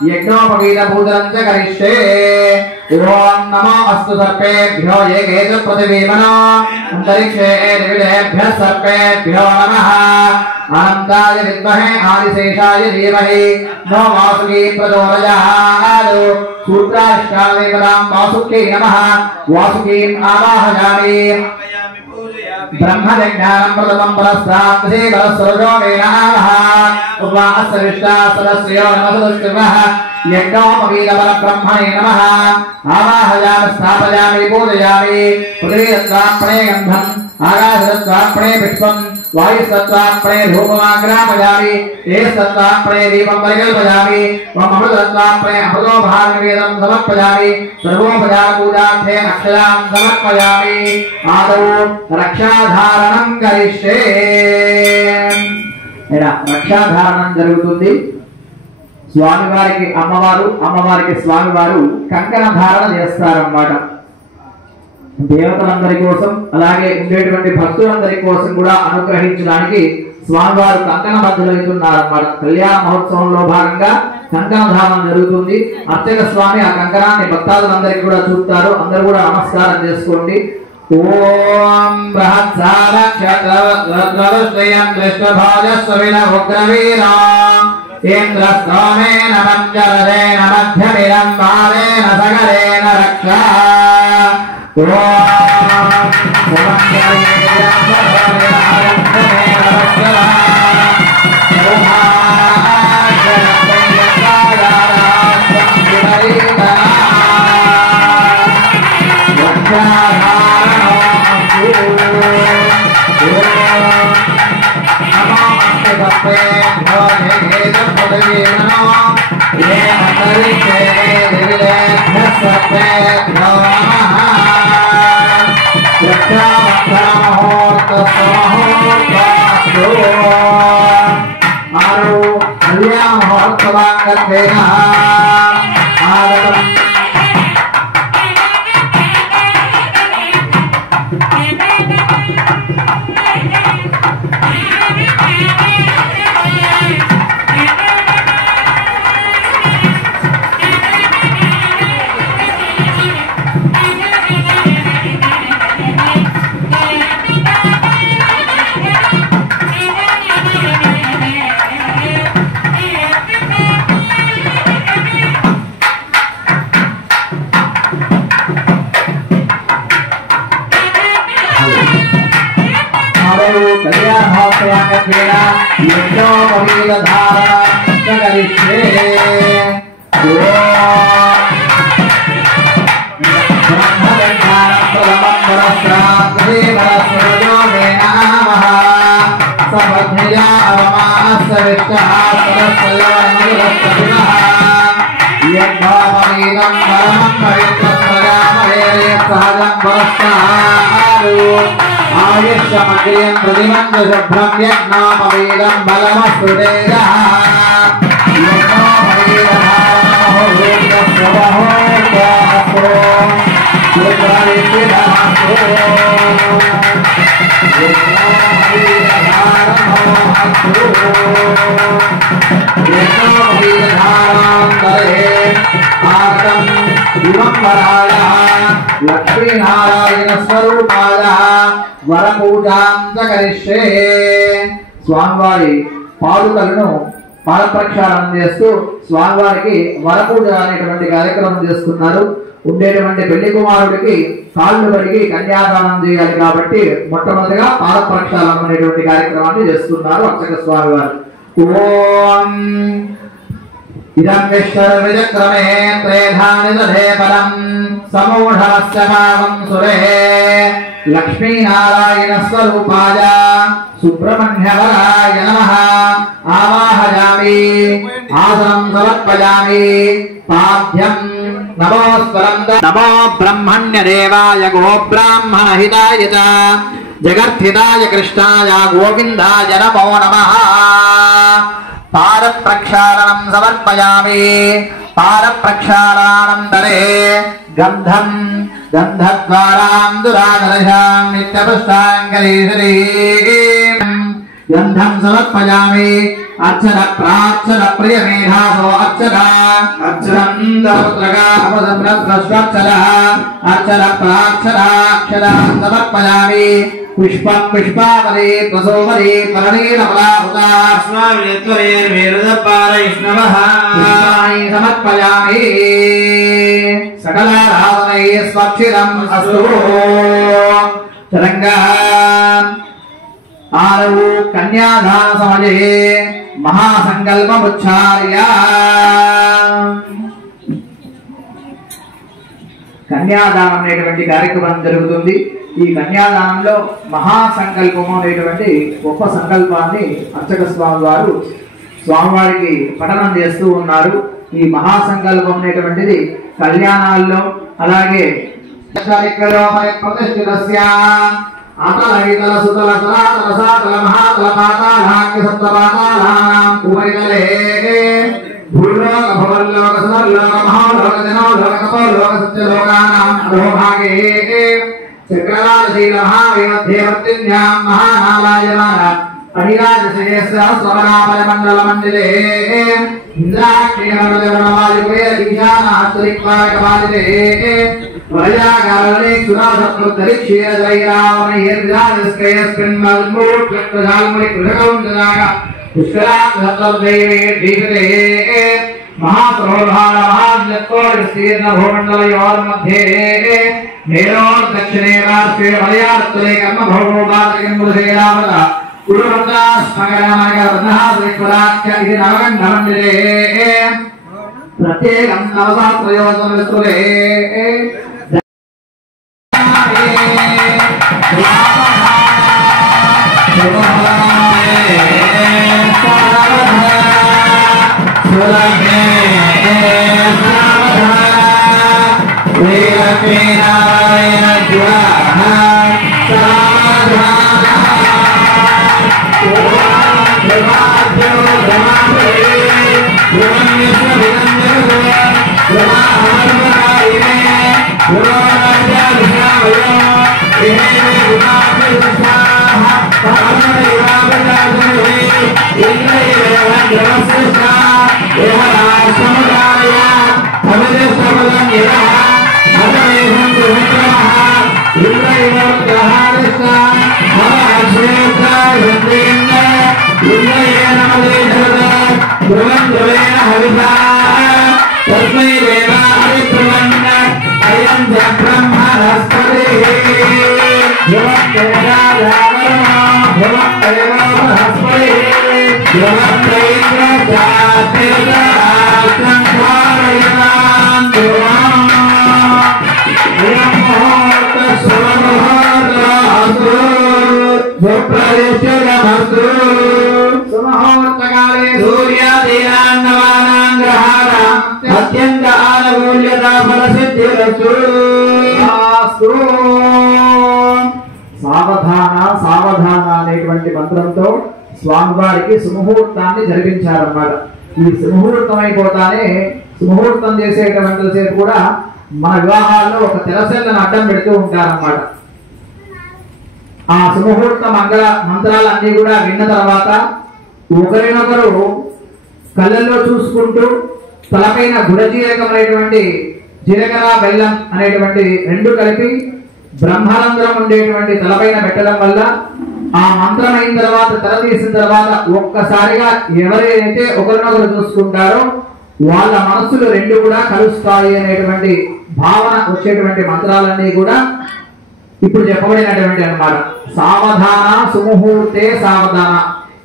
యజ్ఞోపవీత పూజనం చ కరిష్యే. ఓం నమో అస్తు సర్పేభ్యో ఏకేత పృథివీమనో అంతరిక్షే ద్వివేభ్యః సర్పేభ్యో నమః. అనంతాయ విద్మహే ఆదిశేషాయ ధీమహి నో వాసుకీ ప్రచోదయాత్. సూత్రాష్టావేపదాం వాసుక్యై నమః. వాసుకీం ఆవాహయామి. ब्रह्मज्ञानं प्रथमं परस्तात् बलस्वरूपेण उपवासविष्टा सदस्यो नमः यज्ञोपवीतपरब्रह्मणे नमः आवाहयामि स्थापयामि पूजयामि पृथिवीतत्त्वात्मने गन्धम् आकाशतत्त्वात्मने पुष्पम् वायुस्तत्त्वात्मने धूपमाग्रापयामि तेजस्तत्त्वात्मने दीपं परिकल्पयामि अमृतत्वात्मने अमृतोपहारनिवेदनं समर्पयामि सर्वोपचारपूजार्थे अक्षरां समर्पयामि आदौ रक्षाधारणं करिष्ये रक्षाधारणं जరుగుతుంది స్వామివారికి అమ్మవారు అమ్మవారికి స్వామివారు కంకణ ధారణ చేస్తారన్నమాట దేవతలందరి కోసం అలాగే ఉండేటువంటి భక్తులందరి కోసం కూడా అనుగ్రహించడానికి స్వామివారు కంకణ బద్ధులవుతున్నారన్నమాట కళ్యాణ మహోత్సవంలో భాగంగా కంకణ ధారణ జరుగుతుంది అర్చక స్వామి ఆ కంకణాన్ని భక్తాదులందరికీ కూడా చూపుతారు అందరూ కూడా నమస్కారం చేసుకోండి ఓం బృహత్సారక్షత్రవస్త్రయం దృష్టభాజస్వవిన ఉగ్రవీరా ఇంద్రస్తోమేన పంచరథేన మధ్యమిదం బాలేన సగరేణ రక్షా లక్ష్మీనారాయణ స్వరూపాయ వరపూజాంత కరిష్యే స్వామివారి పాదుకలను పాద ప్రక్షాళన చేస్తూ స్వామివారికి వరపూజ అనేటువంటి కార్యక్రమం చేస్తున్నారు ఉండేటువంటి పెళ్లి కుమారుడికి కాళ్ళు కడిగి కన్యాదానం చేయాలి కాబట్టి మొట్టమొదటిగా పాద ప్రక్షాళన అనేటువంటి కార్యక్రమాన్ని చేస్తున్నారు అర్చక స్వామివారు ఓం ఇదం విశ్వవిచక్రమే త్రేధాని దధే పదం సమూఢమస్య పావం సురే లక్ష్మీనారాయణ స్వరూపాయ సుబ్రహ్మణ్యవరాయ నమః ఆవాహయామి ఆసనం సమర్పయామి పాద్యం నమో బ్రహ్మణ్యదేవాయ గోబ్రాహ్మణహితాయ చ జగద్ధితాయ కృష్ణాయ గోవిందాయ నమో నమః పాద ప్రక్షాళనం సమర్పయామి పాద ప్రక్షాళనానంతరే గంధం గంధద్వారాం దురాగరశాం నిత్యపుష్టాంగరీశ్వరీ గంధం సమర్పయామి అర్చన ప్రార్చన ప్రియ మేధాసో అర్చన అర్చనందపుత్రగా అపసంరస్వచ్చర అర్చన ప్రార్చన అక్షరాం సమర్పయామి పుష్ప పుష్పావళి ప్రసోవళి పరణీల ఫలాహుతా స్వామిత్వరేర్వేరుదపారైష్ణవః పుష్పాణి సమర్పయామి సకలారాధనై స్వక్షిరం అస్తు చరంగా ఆరవు కన్యాదాన సమయే महासंकल्पमुच्चार्य కన్యాదానం అనేటువంటి కార్యక్రమం జరుగుతుంది. ఈ కన్యాదానంలో మహాసంకల్పము అనేటువంటి గొప్ప సంకల్పాన్ని అర్చక స్వామి వారు స్వామివారికి పఠనం చేస్తూ ఉన్నారు. ఈ మహాసంకల్పం అనేటువంటిది కళ్యాణాల్లో అలాగే दक्षिणे राष्ट्रीय मलयाले कर्म प्रत्येकं नवसहस्रयोजन विस्तृते अत्यंत आनुकूल्यता फलसिद्धिरस्तु। సావధాన సావధాన అనేటువంటి మంత్రంతో స్వామివారికి సుముహూర్తాన్ని జరిపించారన్నమాట. ఈ సుముహూర్తం అయిపోతానే సుముహూర్తం చేసేటువంటి సేపు కూడా మన వివాహాల్లో ఒక తెరసెల్లను అడ్డం పెడుతూ ఉంటారన్నమాట. ఆ సుముహూర్త మంగళ మంత్రాలన్నీ కూడా విన్న తర్వాత ఒకరినొకరు కళ్ళల్లో చూసుకుంటూ తలపైన గుడజీరకమైనటువంటి జీలకర్ర బెల్లం అనేటువంటి రెండు కలిపి బ్రహ్మరంధ్రం ఉండేటువంటి తలపైన పెట్టడం వల్ల ఆ మంత్రం అయిన తర్వాత తల తీసిన తర్వాత ఒక్కసారిగా ఎవరైతే ఒకరినొకరు చూసుకుంటారో వాళ్ళ మనస్సులు రెండు కూడా కలుస్తాయి అనేటువంటి భావన వచ్చేటువంటి మంత్రాలన్నీ కూడా ఇప్పుడు చెప్పబడినటువంటి అన్నమాట. సావధాన సుముహూర్తే సావధాన.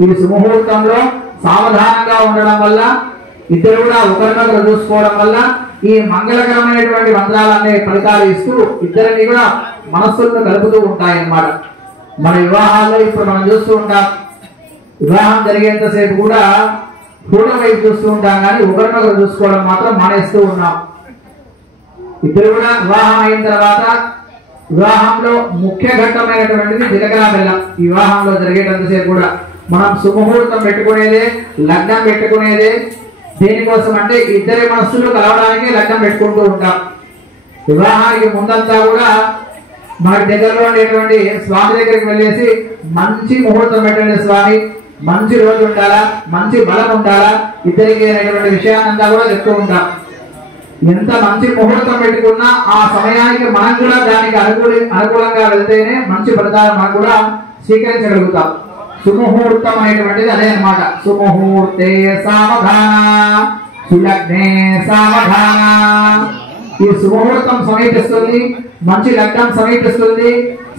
ఇది సుముహూర్తంలో సావధానంగా ఉండడం వల్ల ఇద్దరు కూడా ఒకరినొకరు చూసుకోవడం వల్ల ఈ మంగళకరమైనటువంటి మంత్రాలన్నీ ఫలితాలు ఇస్తూ ఇద్దరిని కూడా మనస్సులను కలుపుతూ ఉంటాయి అన్నమాట. మన వివాహాల్లో ఇప్పుడు మనం చూస్తూ ఉంటాం, వివాహం జరిగేంతసేపు కూడా ఫోటో వైపు చూస్తూ ఉంటాం, కానీ ఒకరినొకరు చూసుకోవడం మాత్రం మానేస్తూ ఉన్నాం. ఇద్దరు కూడా వివాహం అయిన తర్వాత వివాహంలో ముఖ్య ఘట్టమైనటువంటిది జీలకర్ర బెల్లం. ఈ వివాహంలో జరిగేటంతసేపు కూడా మనం సుముహూర్తం పెట్టుకునేదే, లగ్నం పెట్టుకునేదే దేనికోసం అంటే ఇద్దరి మనస్సులు కలవడానికి లగ్నం పెట్టుకుంటూ ఉంటాం. వివాహానికి ముందంతా కూడా మనకి దగ్గరలో ఉండేటువంటి స్వామి దగ్గరికి వెళ్ళేసి మంచి ముహూర్తం పెట్టండి స్వామి, మంచి రోజు ఉండాలా, మంచి బలం ఉండాలా ఇద్దరికి అనేటువంటి విషయాన్నంతా కూడా చెప్తూ ఉంటాం. ఎంత మంచి ముహూర్తం పెట్టుకున్నా ఆ సమయానికి మనం కూడా దానికి అనుకూలంగా వెళ్తేనే మంచి ఫలితాలు మనం కూడా స్వీకరించగలుగుతాం. సుముహూర్తం అనేటువంటిది అదే అన్నమాట. సుముహూర్తే సావధాన సులగ్నే సావధాన. ఈ సుముహూర్తం సమీపిస్తుంది, మంచి లగ్నం సమీపిస్తుంది,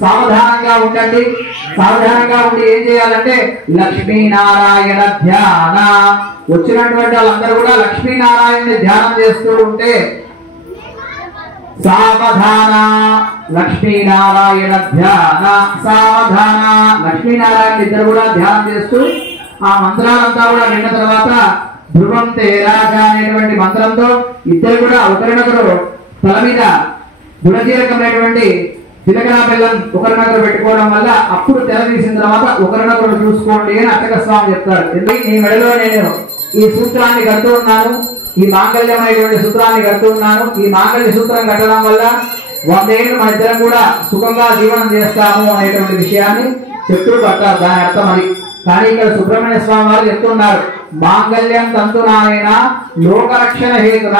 సావధానంగా ఉండండి. సావధానంగా ఉండి ఏం చేయాలంటే లక్ష్మీనారాయణ ధ్యాన. వచ్చినటువంటి వాళ్ళందరూ కూడా లక్ష్మీనారాయణని ధ్యానం చేస్తూ ఉంటే సావధాన లక్ష్మీనారాయణ ధ్యాన సావధాన. లక్ష్మీనారాయణ ఇద్దరు కూడా ధ్యానం చేస్తూ ఆ మంత్రాలంతా కూడా విన్న తర్వాత ధ్రువం తేరాజ అనేటువంటి మంత్రంతో ఇద్దరు కూడా ఒకరినొకరు తల మీద గుణజీరకమైనటువంటి జీలకర్ర బెల్లం ఒకరినొకరు పెట్టుకోవడం వల్ల అప్పుడు తెర తీసిన తర్వాత ఒకరినొకరు చూసుకోండి అని అర్చక స్వామి చెప్తారు. ఈ మెడలో నేను ఈ సూత్రాన్ని కడుతూ ఉన్నాను, ఈ మాంగళ్యమైనటువంటి సూత్రాన్ని కడుతూ ఉన్నాను. ఈ మాంగళ్య సూత్రం కట్టడం వల్ల 100 ఏళ్ళు మన ఇద్దరం కూడా సుఖంగా జీవనం చేస్తాము అనేటువంటి విషయాన్ని చెప్తూ కట్టారు. దాని అర్థం అది. కానీ ఇక్కడ సుబ్రహ్మణ్య స్వామి వారు చెప్తున్నారు, మాంగళ్యం తంతునాయన లోకరక్షణ హేతున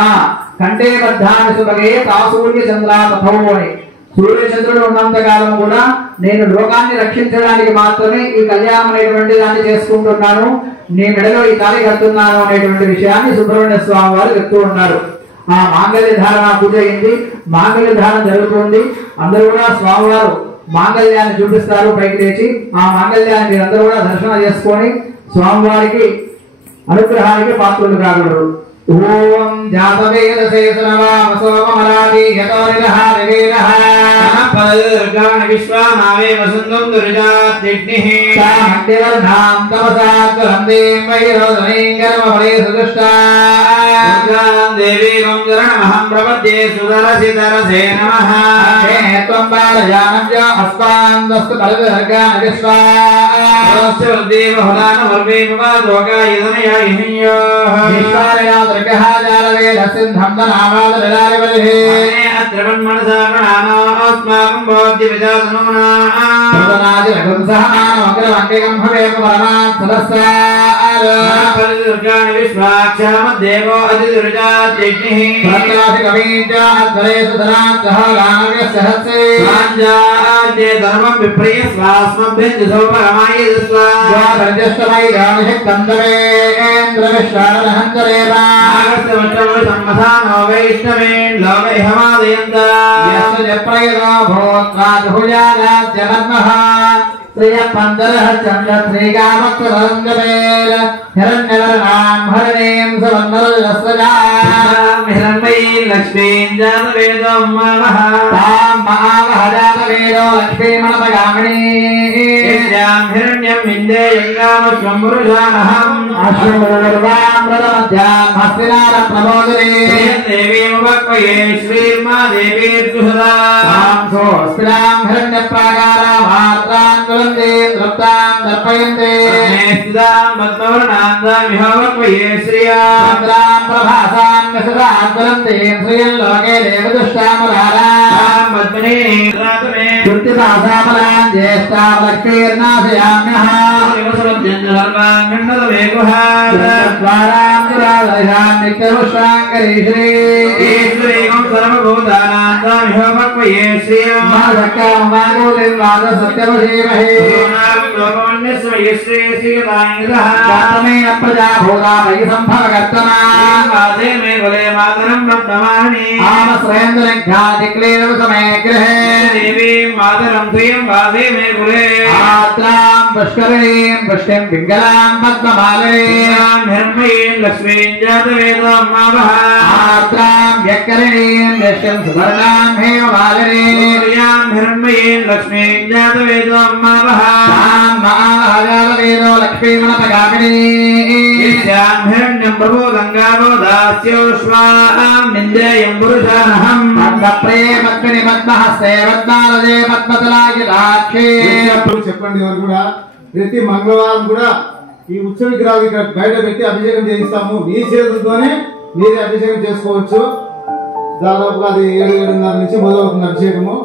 కంటే బద్ధాన్ని సుభగే తాసూర్య చంద్రాతౌ అని. సూర్యచంద్రుడు ఉన్నంత కాలం కూడా నేను లోకాన్ని రక్షించడానికి మాత్రమే ఈ కళ్యాణం అనేటువంటి దాన్ని చేసుకుంటున్నాను, నీ మెడలో ఈ తాళి కడుతున్నాను అనేటువంటి విషయాన్ని సుబ్రహ్మణ్య స్వామి వారు చెప్తూ ఉన్నారు. ఆ మాంగళ్య ధారణ పూజ అయింది, మాంగళ్య ధారణ జరుగుతుంది. అందరూ కూడా స్వామివారు మాంగళ్యాన్ని చూపిస్తారు పైకి లేచి. ఆ మాంగళ్యాన్ని మీరందరూ కూడా దర్శనం చేసుకొని స్వామివారికి అనుగ్రహానికి పాత్రలు కాగలరు. ఓం జాతవేదసేతనవామసోమరాది యతోరిలః దివేలః పరదుర్గాణ విశ్వామావే వసుందం దురిజాత్యగ్నిః సామగ్నివర్ణాం తమసాత్వరందేం వైరోధనీం కర్మఫలే సుదుష్టా దుర్గాం దేవీం శరణమహం ప్రపద్యే సుదరసిదరసే నమః త్వం పారయానవ్య అస్మాందస్తు పరదుర్గాణ విశ్వా దేవ హులాన వర్వేమ వాదోగాయదనయాయిహ్యో విశ్వారయా దుర్గః జాలవేద సింధం దనామాదలలాలివలిః అత్రవన్మనసాగణానో అస్మాకం బోధ్య విజాతనోనా ప్రదనాది రఘుంసహమానమగ్రవంటికం భవేమ పరమాత్ సలస్సార పరదుర్గాణ విశ్వాక్షామ దేవో అతిదుర్జాత్యగ్నిః ప్రత్యాసి కవీంచ అధ్వరేషు ధనాత్సహ లానవ్య సహస్రే రాజ్యాద్య ధర్మం విప్రియ స్వాస్మభ్యంజసో పరమాయ దస్వా ద్వాదశమై రామహికందవేంద్ర విశ్వానహంతరేవా ఆగస్తవచ్చవ సమ్మసానో వైష్ణవే లోకైహమాదయంత యస్య జప్రయో భూత్వాద్భుజారాజ్యమన్మః శ్రియ పందరః చంద్ర శ్రీకామక్రరంగవేర హిరణ్యవర్ణాం హరిణీం సువర్ణరజస్రజా హిరణ్మయీ లక్ష్మీం జాతవేదం మావః తాం మహావహజాతవేదో లక్ష్మీమణపగామినీ యస్యాం హిరణ్యం విందేయం కామస్వం పురుషానహం అశ్వమృగర్వాం మృగమధ్యాం హస్తినార ప్రబోధినీ దేవీముపక్వయే శ్రీర్మా దేవీర్జుహదా తాం సోస్తిరాం హిరణ్యప్రాకారాం ఆత్రాం తులంతే తృప్తాం దర్పయంతే స్థితాం పద్మవర్ణాంతాం విహోపక్వయే శ్రియా చంద్రాం ప్రభాసాం దశరాం తులంతే శ్రియం లోకే దేవదుష్టామరారాం పద్మనే రాతమే కృత్తిపాసామలాం జ్యేష్ఠాం లక్ష్మీర్నాశయామ్యః ద్వారాం దురాదశాం నిత్యపుష్పాంకరీశ్రీ సత్యమధీమహే ప్రజా భూతామై సంభవకర్తనా ఆమశ్రయంద్రఘ్యాదిక్లీన సమయ గృహే ఆత్రాం పుష్కరిణీం పుష్టిం పింగళాం పద్మమాలయీం లక్ష్మీం జాతవేదం మావః ఆత్రాం వ్యక్కరిణీం యశ్యం సువర్ణాం హేమమాలినీం హిరణ్మయీం లక్ష్మీం జాతవేదం మావః తాం మహావహజాతవేదో లక్ష్మీమణపగామినీ యస్యాం హిరణ్యం ప్రబోధం గావో దాస్యోష్వాం నిందేయం పురుషానహం పద్మప్రేమగ్ని పద్మహస్తే పద్మాలజే పద్మతలాగిలాక్షే చెప్పండి. ఎవరు కూడా ప్రతి మంగళవారం కూడా ఈ ఉత్సవ విగ్రహాలు ఇక్కడ బయట పెట్టి అభిషేకం చేయిస్తాము. మీ చేతులతోనే మీరే అభిషేకం చేసుకోవచ్చు. దాదాపుగా అది 7-7:30 నుంచి మొదలవుతుంది అభిషేకము.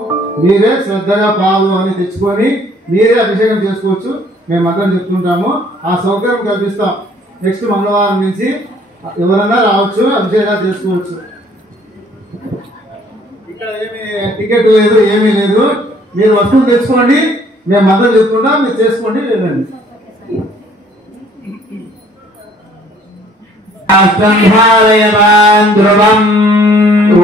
మీరే శ్రద్ధగా పాలు అని తెచ్చుకొని మీరే అభిషేకం చేసుకోవచ్చు. మేము అందరం చెప్తుంటాము, ఆ సౌకర్యం కల్పిస్తాం. నెక్స్ట్ మంగళవారం నుంచి ఎవరన్నా రావచ్చు, అభిషేకాలు చేసుకోవచ్చు. ఇక్కడ ఏమి టికెట్ లేదు, ఏమీ లేదు. మీరు వస్తువులు తెచ్చుకోండి, మేము అందరం చెప్తుంటాం, మీరు చేసుకోండి. లేదండి ధ్రువం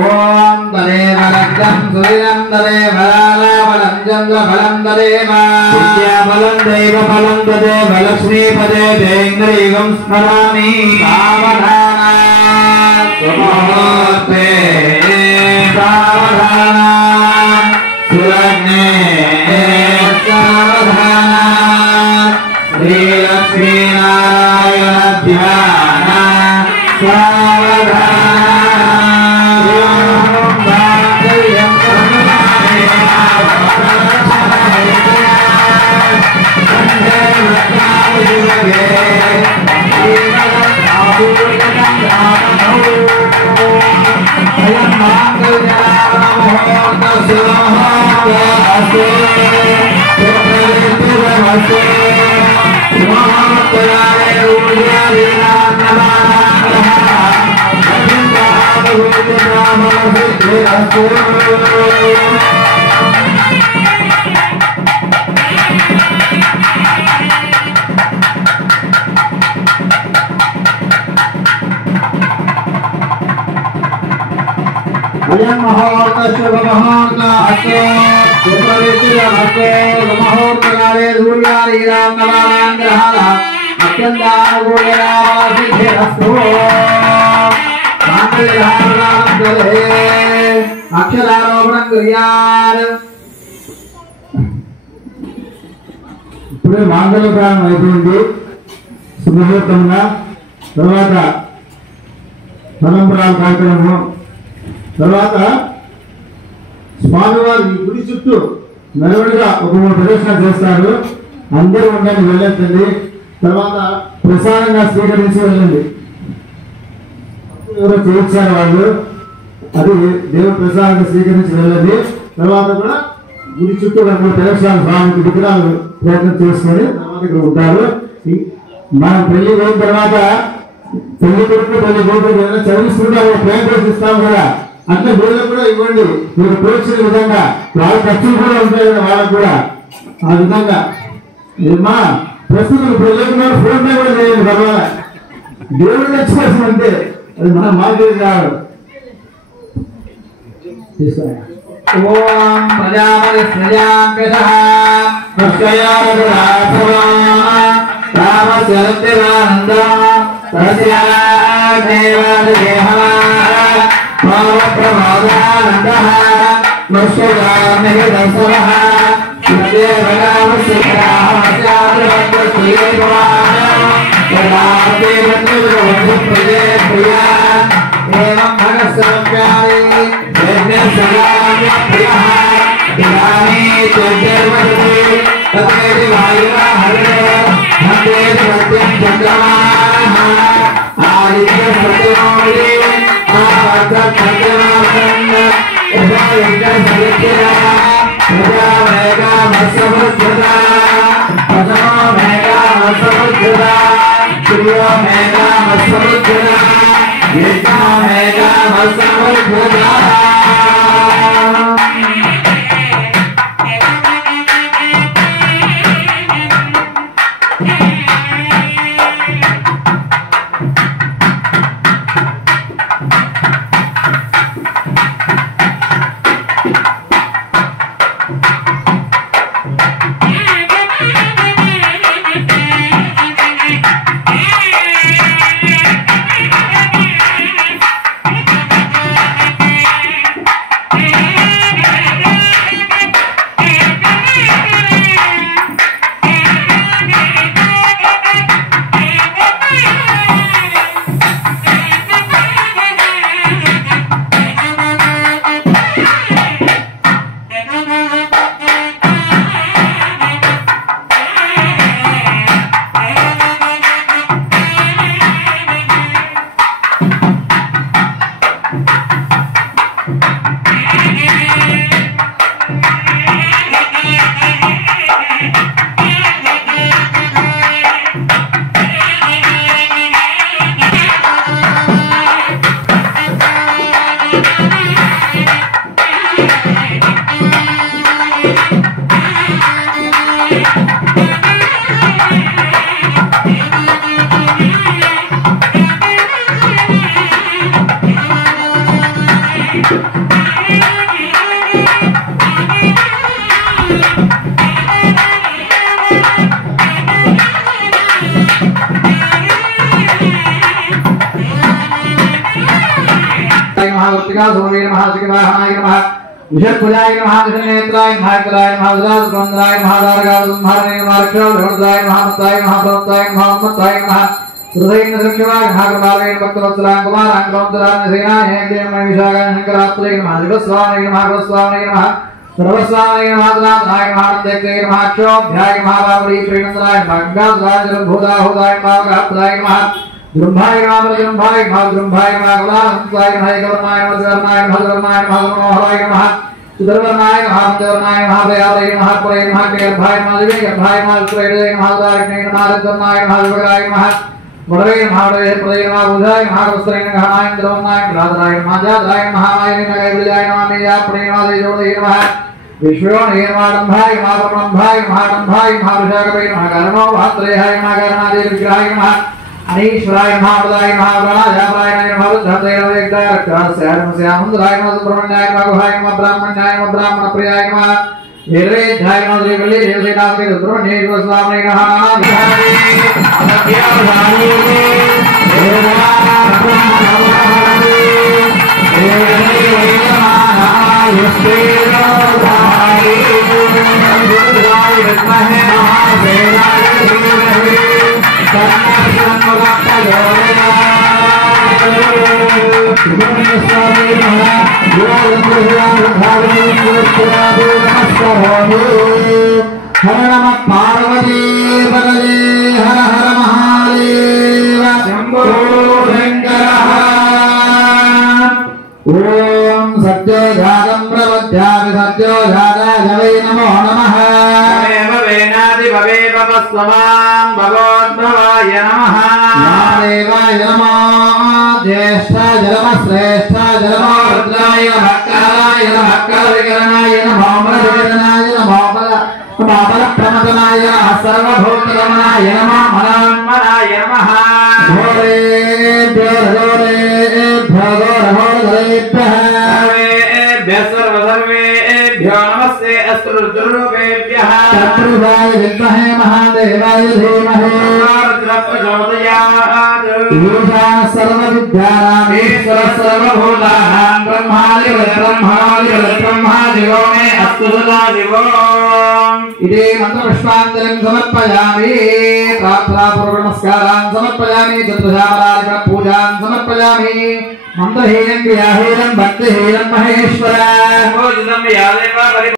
ఓం తదేవ లగ్నం సూర్యం తదేవ లాలాబలం చంద్రబలం తదేవ విద్యాబలం దైవబలం తదేవ లక్ష్మీపదే దేంద్రియగం స్మరామి సావధాన సుముహూర్తే సావధాన अयं मुहूर्त शुभ मुहूर्त अस्तु सुप्रविष्टमस्तु मुहूर्तकाले सूर्यादीनां नवानां ग्रहाणां अत्यन्तानुकूलसिद्धिरस्तु माङ्गल्यधारणां ददे अक्षरारोपणं कुर्यात् ఇప్పుడే మాంగళ్య ప్రారంభం అయిపోయింది శుభముహూర్తంగా తర్వాత తలంబరాల కార్యక్రమం తర్వాత స్వామివారి ఈ గుడి చుట్టూ మెరవడిగా ఒక 3 ప్రదక్షిణాలు చేస్తారు. అందరూ ఉండండి, వెళ్ళొద్దండి. తర్వాత ప్రసాదంగా స్వీకరించి వెళ్ళండి. ఎవరో చేయించారు వాళ్ళు, అది దేవుడు ప్రసాదంగా స్వీకరించి వెళ్ళండి. తర్వాత కూడా గుడి చుట్టూ 3 ప్రదక్షిణాలు స్వామికి విగ్రహాలు ప్రయత్నం చేసుకొని తర్వాత ఇక్కడ ఉంటారు. మనం పెళ్లి పోయిన తర్వాత పెళ్లి కొడుకు పెళ్లి కొడుకు చదివిస్తుంటే ప్రేమ ఇస్తాం కదా, అట్లా వీళ్ళకు కూడా ఇవ్వండి. మీరు ప్రోత్సహించే విధంగా వాళ్ళ ఖర్చులు కూడా ఉంటాయి కదా వాళ్ళకు కూడా. ఆ విధంగా ఏమా ప్రస్తుతం ఇప్పుడు లేకున్నారు ఫోన్ పే కూడా చేయండి. పర్వాలే, దేవుడు తెచ్చుకోసం అంటే అది మన మార్కెట్ రావడం తీసుకోండి. ఓం ప్రజాపతి ప్రజాభ్యః రామచరిత్రానంద తస్యాదేవాదేహ ప్రమోదానందః ముష్కరామిహిదసవః ఏవం భగస్వామి विषत्कुलाय नमः विषनेत्राय महाकलाय नमः विराजगोंद्राय महादारगाधुम्हारणे महारक्षाय भगवताय महामत्ताय महाप्रवत्ताय महामत्ताय नमः हृदयेन सुरक्षवाय महाकमालय भक्तवत्सलाय कुमाराय गौतराय सेनाय हेमदेवमय विशाखाय शंकरात्मने नमः शिवस्वामने नमः भगवस्वामने नमः सर्वस्वामने नमः नाथाय नमः देवते नमः क्षोभ्याय नमः बाबरी प्रेणन्द्राय भगवाय जलभूताहुताय महागात्राय नमः ब्रह्माय नमः ब्रह्माय नमः ब्रह्माय नमः कलांताय नमः गवर्णाय नमः धर्माय नमः धर्माय नमः मनोहराय नमः सुधर्वनाय नमः देवर्नाय नमः दयालय नमः पुरे नमः गर्भाय नमः दिव्य गर्भाय नमः सुरेय नमः दारिणे नमः रत्नाय नमः विभगाय नमः Murray Mahade, Pradina, Mahastring, Haindro, Radrai, Majadai, Mahamayana, Vijayana, Prima, Vishwan, Madam Hai, Madam Hai, Madam Hai, Maharajabi, Magarano, Hatre, Magarani, Vijayana, Anishrai, Mahadai, Maharaja, Maharaja, Director, Sam, Samudrai, Brahman, Brahman, Brahman, Priyama. Here, Jai Madri, the throne, he was loving Hara Namah Parvati Padale Hara Hara Mahadeva Shambho Shankara Om Satya Jadam Pravadhyami Satya Jadajave Namo Namaha Eva Venadi Bhave Bhavasvavam Bhagodbhavaya Namaha Yadevaya Namaha Jyeshta Jalama Sreshta Jalama Rudraya Bhakkaraya Bhakkarvikarnaya Namaha Namaha Babala Pramadhanaya Sarvabhutarmanaya Namaha Dhore Dhore Dhore Sarvesarvasarvebhyo Namaste Astrudurubebhyah Chaturvaya Vidmahe Mahadevaya Dhimahe Rudraprajodayad Yusha Sarvavidyānām Ishvara Sarvabhūtānām Brahmādi Brahmādi Vome Astu Sadādivo Ide mantra pushpanjalim samarpayami prarthana purva namaskaram samarpayami jatrajamalaika pujan samarpayami mantraheeram kriyaheeram bhaktiheeram maheshwara mojidam yadeva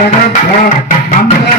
Namo Mantra